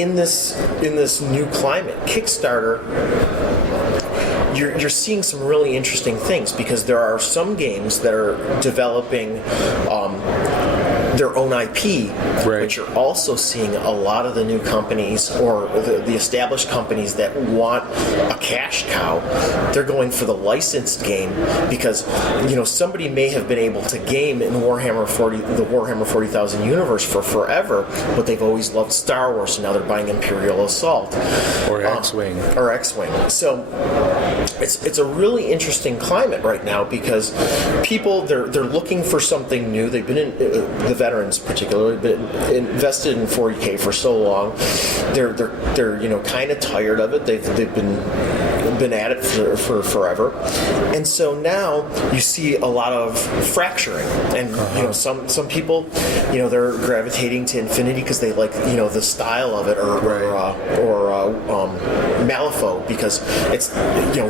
in this new climate, Kickstarter, you're seeing some really interesting things, because there are some games that are developing their own IP, right. but you're also seeing a lot of the new companies, or the established companies that want a cash cow. They're going for the licensed game, because somebody may have been able to game in the Warhammer 40,000 universe for forever, but they've always loved Star Wars, and now they're buying Imperial Assault or X-Wing. So it's a really interesting climate right now, because people they're looking for something new. They've been in the veterans particularly been invested in 40K for so long. They're kind of tired of it. They've been at it for forever, and so now you see a lot of fracturing, and some people they're gravitating to Infinity because they like the style of it, or Malifaux because it's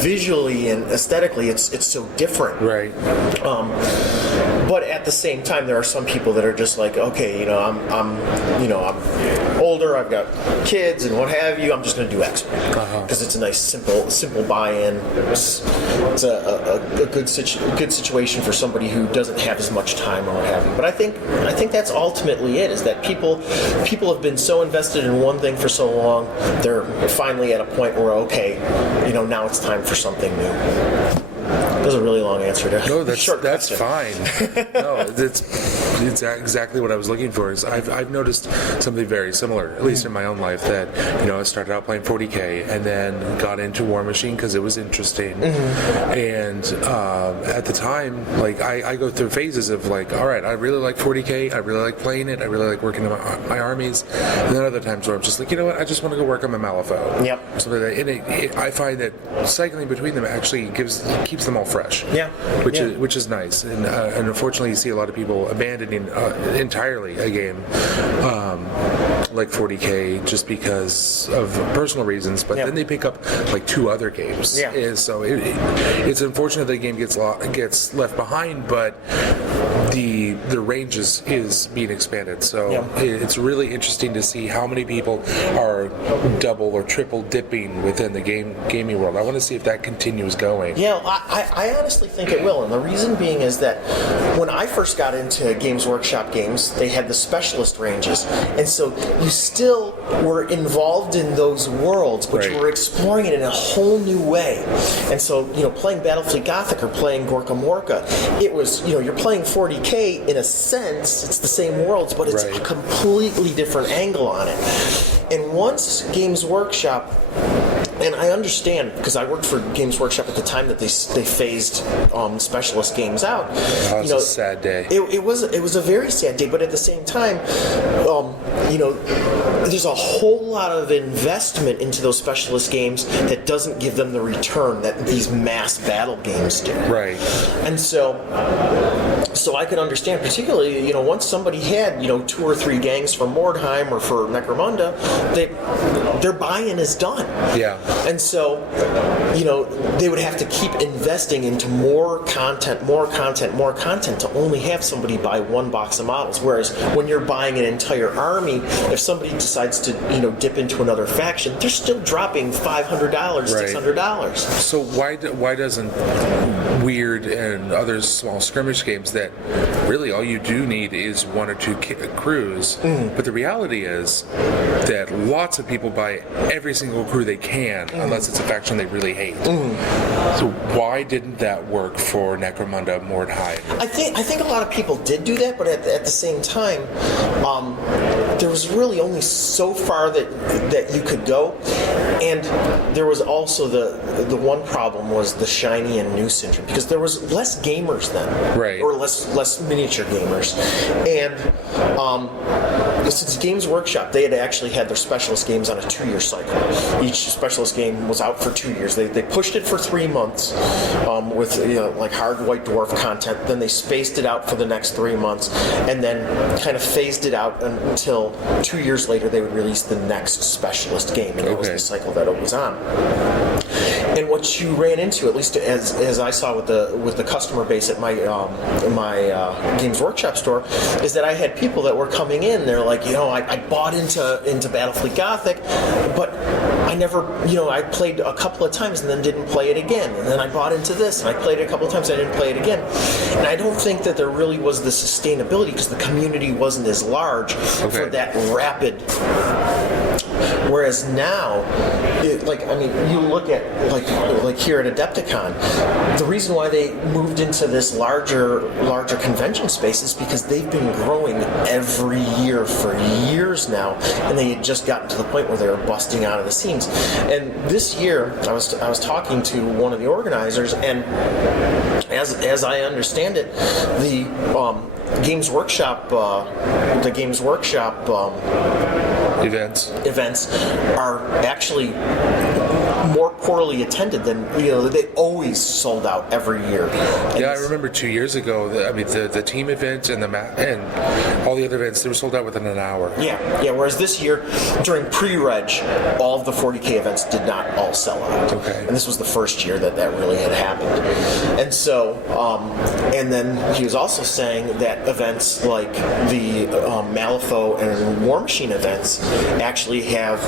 visually and aesthetically it's so different, right? But at the same time, there are some people that are just like, okay, I'm older, I've got kids and what have you. I'm just going to do X because it's a nice, simple buy-in. It's a good situation for somebody who doesn't have as much time or what have you. But I think that's ultimately it. Is that people have been so invested in one thing for so long, they're finally at a point where now it's time for something new. That was a really long answer to no, that's short that's question. fine. No, it's exactly what I was looking for. Is I've noticed something very similar, at least in my own life, that I started out playing 40K and then got into War Machine because it was interesting. And at the time, like I go through phases of like, all right, I really like 40K, I really like playing it, I really like working on my armies, and then other times where I'm just like, what, I just want to go work on my Malifaux. Yep. So I find that cycling between them actually keeps them all fresh. Yeah. Which is nice, and unfortunately you see a lot of people abandoning entirely a game like 40K just because of personal reasons, but then they pick up like 2 other games. Yeah. And so it's unfortunate that the game gets left behind, but the range is being expanded. So it's really interesting to see how many people are double or triple dipping within the gaming world. I want to see if that continues going. Yeah, I honestly think it will, and the reason being is that when I first got into Games Workshop games, they had the specialist ranges, and so you still were involved in those worlds, but you were exploring it in a whole new way. And so, playing Battlefleet Gothic or playing Gorka Morka, it was, you're playing 40K in a sense, it's the same worlds, but it's a completely different angle on it. And once Games Workshop, and I understand because I worked for Games Workshop at the time that they phased specialist games out. That was a sad day. It was a very sad day, but at the same time, there's a whole lot of investment into those specialist games that doesn't give them the return that these mass battle games do. Right. And so I could understand, particularly, once somebody had, 2 or 3 gangs for Mordheim or for Necromunda, their buy-in is done. Yeah. And so, they would have to keep investing into more content to only have somebody buy 1 box of models. Whereas when you're buying an entire army, if somebody decides to, dip into another faction, they're still dropping $500, $600. So why doesn't Weird and other small skirmish games that really all you do need is 1 or 2 crews, but the reality is that lots of people buy every single crew they can, unless it's a faction they really hate. So why didn't that work for Necromunda Mordheim? I think a lot of people did do that, but at the same time, there was really only so far that you could go, and there was also the one problem was the shiny and new syndrome, because there was less gamers then, or less miniature gamers, and since Games Workshop, they had actually had their specialist games on a 2-year cycle. Each specialist game was out for 2 years. They pushed it for 3 months with like hard White Dwarf content. Then they spaced it out for the next 3 months, and then kind of phased it out until 2 years later they would release the next specialist game, and that was the cycle that it was on. And what you ran into, at least as I saw with the customer base at my Games Workshop store, is that I had people that were coming in. They're like, I bought into Battlefleet Gothic, but I never, I played a couple of times and then didn't play it again. And then I bought into this and I played it a couple of times and I didn't play it again. And I don't think that there really was the sustainability because the community wasn't as large for that rapid. Whereas now, you look at like here at Adepticon, the reason why they moved into this larger convention space is because they've been growing every year for years now, and they had just gotten to the point where they were busting out of the seams. And this year, I was talking to one of the organizers, and as I understand it, the Games Workshop events are actually more poorly attended than they always sold out every year. And I remember 2 years ago. The team event and and all the other events, they were sold out within an hour. Yeah. Whereas this year, during pre-reg, all of the 40K events did not all sell out. Okay. And this was the first year that really had happened. And so, and then he was also saying that events like the Malifaux and War Machine events actually have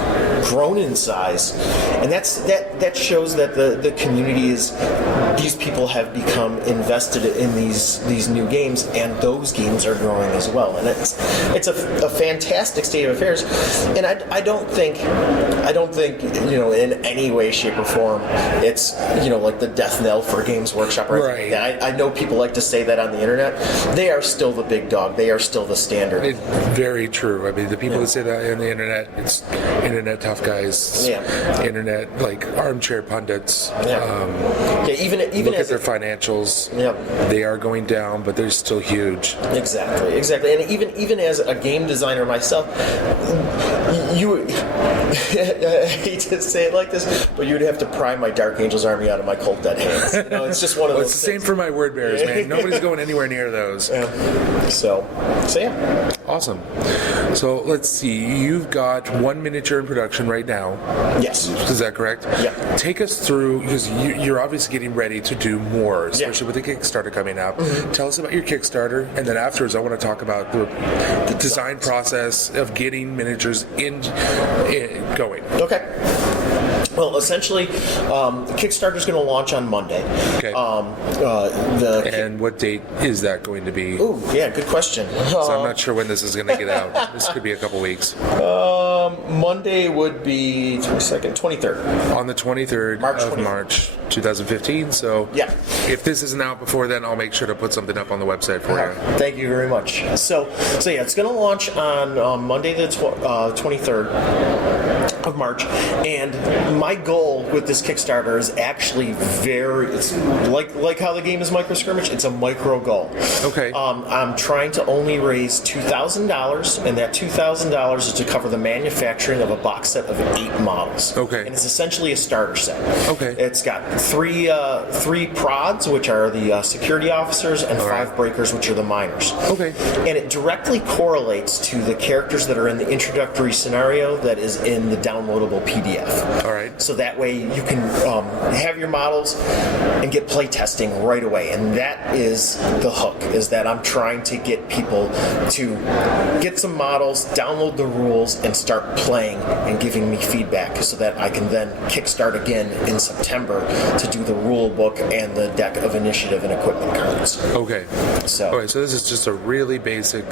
grown in size, and that shows that the community these people have become invested in these new games, and those games are growing as well. And it's a fantastic state of affairs. And I don't think in any way, shape, or form it's like the death knell for Games Workshop. Right. I know people like to say that on the internet. They are still the big dog. They are still the standard. It's very true. The people that say that on the internet, it's internet tough guys, internet armchair pundits. Even look as at their financials. They are going down, but they're still huge. Exactly. And even as a game designer myself, I hate to say it like this, but you would have to pry my Dark Angels army out of my cold dead hands. It's just one of those. It's the same for my word bearers, man. Nobody's going anywhere near those. So yeah. Awesome. So let's see. You've got one miniature in production right now. Yes. Is that correct? Yeah. Take us through, because you're obviously getting ready to do more, especially with the Kickstarter coming up. Mm-hmm. Tell us about your Kickstarter, and then afterwards I want to talk about the design process of getting miniatures in going. Okay. Well, essentially, Kickstarter is going to launch on Monday. Okay. And what date is that going to be? Ooh, yeah, good question. So I'm not sure when this is going to get out. This could be a couple weeks. Monday would be 23rd. On the 23rd of March 2015. So if this isn't out before then, I'll make sure to put something up on the website for you. Thank you very much. So yeah, it's going to launch on Monday the 23rd of March, and my goal with this Kickstarter is actually it's like how the game is micro skirmish. It's a micro goal. Okay. I'm trying to only raise $2,000, and that $2,000 is to cover the manufacturing of a box set of 8 models. Okay. And it's essentially a starter set. Okay. It's got three prods, which are the security officers, and 5 breakers, which are the miners. Okay. And it directly correlates to the characters that are in the introductory scenario that is in the downloadable PDF. All right. So that way you can have your models and get play testing right away. And that is the hook, is that I'm trying to get people to get some models, download the rules, and start playing and giving me feedback so that I can then kickstart again in September to do the rule book and the deck of initiative and equipment cards. Okay. So this is just a really basic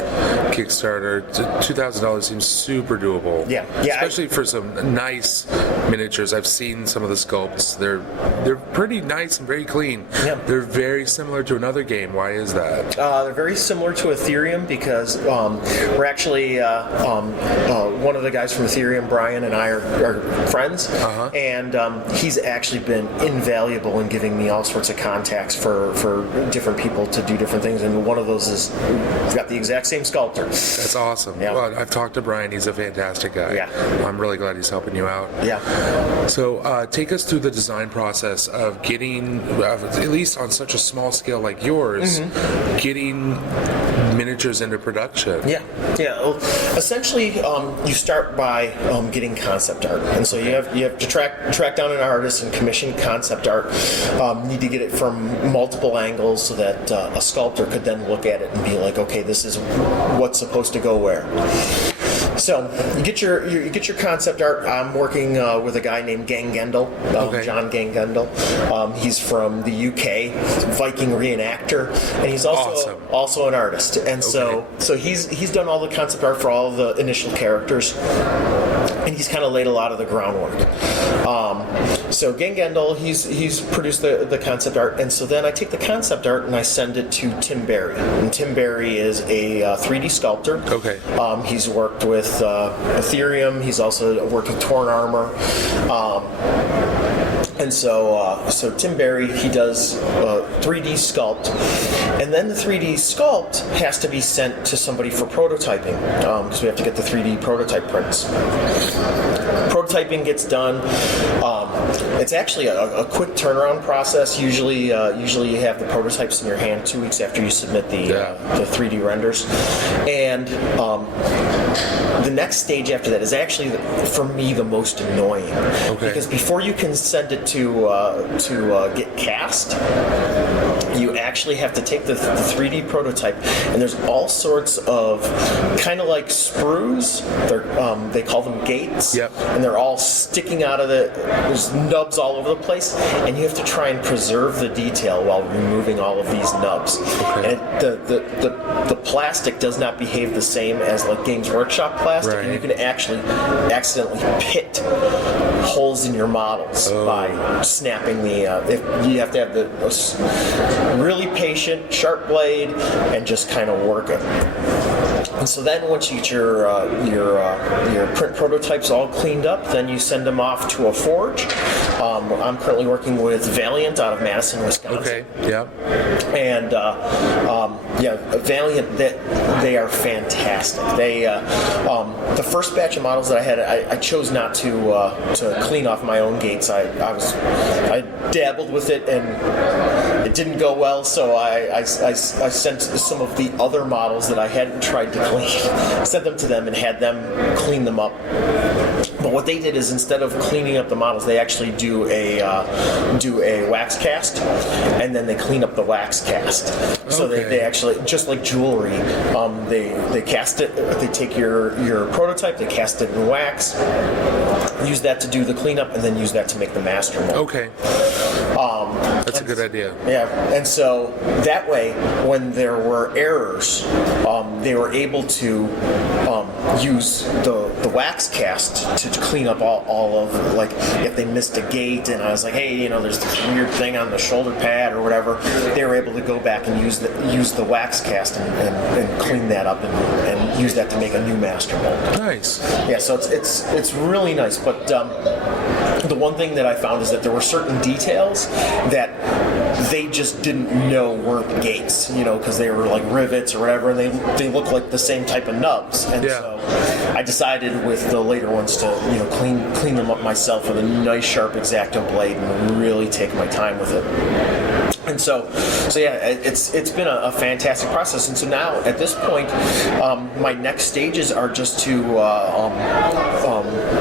Kickstarter. $2,000 seems super doable. Yeah. Especially for some nice miniatures. I've seen some of the sculpts. They're pretty nice and very clean. Yeah. They're very similar to another game. Why is that? They're very similar to Ethereum because we're actually one of the guys from Ethereum, Brian, and I are friends, and he's actually been invaluable in giving me all sorts of contacts for different people to do different things, and one of those is we've got the exact same sculptor. That's awesome. Yeah. Well, I've talked to Brian. He's a fantastic guy. Yeah. I'm really glad he's helping you out. Yeah. So take us through the design process of getting, at least on such a small scale like yours, getting miniatures into production. Yeah. Well, essentially, you start by getting concept art, and so you have to track down an artist and commission concept art. You need to get it from multiple angles so that a sculptor could then look at it and be like, okay, this is what's supposed to go where. So you get your concept art. I'm working with a guy named Gang Gendel, John Gang Gendel. He's from the UK, Viking reenactor, and he's also an artist. And so he's done all the concept art for all of the initial characters, and he's kind of laid a lot of the groundwork. So Gang Gendel, he's produced the concept art, and so then I take the concept art and I send it to Tim Berry. And Tim Berry is a 3D sculptor. Okay. He's worked with Ethereum. He's also worked with Torn Armor. And so Tim Berry, he does 3D sculpt, and then the 3D sculpt has to be sent to somebody for prototyping, because we have to get the 3D prototype prints. Prototyping gets done. It's actually a quick turnaround process. Usually you have the prototypes in your hand 2 weeks after you submit the 3D renders, and the next stage after that is actually, for me, the most annoying. Okay. Because before you can send it to get cast, you actually have to take the 3D prototype, and there's all sorts of kind of like sprues. They call them gates, and they're all sticking out of there's nubs all over the place, and you have to try and preserve the detail while removing all of these nubs. Okay. And the plastic does not behave the same as like Games Workshop plastic, and you can actually accidentally pit holes in your models by snapping the. You have to have the really patient, sharp blade, and just kind of work it. And so then once you get your print prototypes all cleaned up, then you send them off to a forge. I'm currently working with Valiant out of Madison, Wisconsin. Okay. Yeah. And Valiant, they are fantastic. They the first batch of models that I had, I chose not to clean off my own gates. I dabbled with it and it didn't go well, so I sent some of the other models that I hadn't tried to clean, sent them to them and had them clean them up. But what they did is, instead of cleaning up the models, they actually do a wax cast, and then they clean up the wax cast. So they actually, just like jewelry, they cast it. They take your prototype, they cast it in wax, use that to do the cleanup, and then use that to make the master mold. Okay. That's a good idea. Yeah, and so that way, when there were errors, they were able to use the wax cast to clean up all of, like, if they missed a gate and I was like, hey, there's this weird thing on the shoulder pad or whatever, they were able to go back and use the wax cast and clean that up and use that to make a new master mold. Nice. Yeah, so it's really nice, but the one thing that I found is that there were certain details that they just didn't know weren't gates, because they were like rivets or whatever, and they look like the same type of nubs. And so I decided with the later ones to clean them up myself with a nice sharp X-Acto blade and really take my time with it. And so yeah, it's been a fantastic process. And so now at this point, my next stages are just to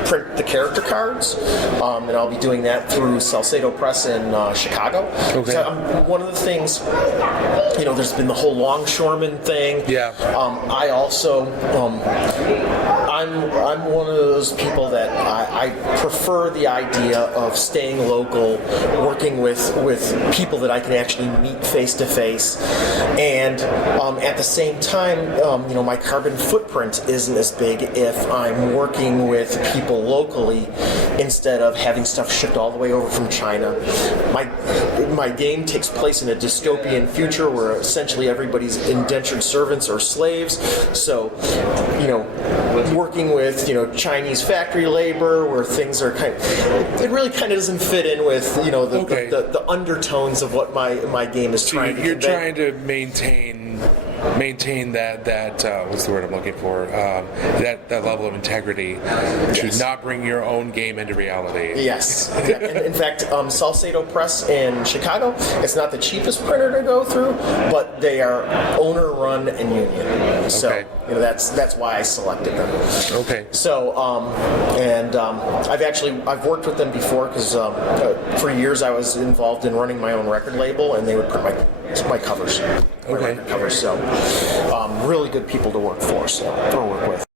print the character cards, and I'll be doing that through Salcedo Press in Chicago. Okay. So, one of the things, there's been the whole longshoreman thing. Yeah. I also, I'm one of those people that I prefer the idea of staying local, working with people that I can actually meet face to face, and at the same time, my carbon footprint isn't as big if I'm working with people locally instead of having stuff shipped all the way over from China. My game takes place in a dystopian future where essentially everybody's indentured servants or slaves. So, working with Chinese factory labor where things are it really kind of doesn't fit in with the undertones of what my game is trying to convey. You're trying to maintain maintain that what's the word I'm looking for? That level of integrity to not bring your own game into reality. Yes. Yeah. And in fact, Salcedo Press in Chicago, it's not the cheapest printer to go through, but they are owner-run and union. So that's why I selected them. Okay. So I've worked with them before because for years I was involved in running my own record label, and they would print my covers, my record covers. So really good people to work for, or work with.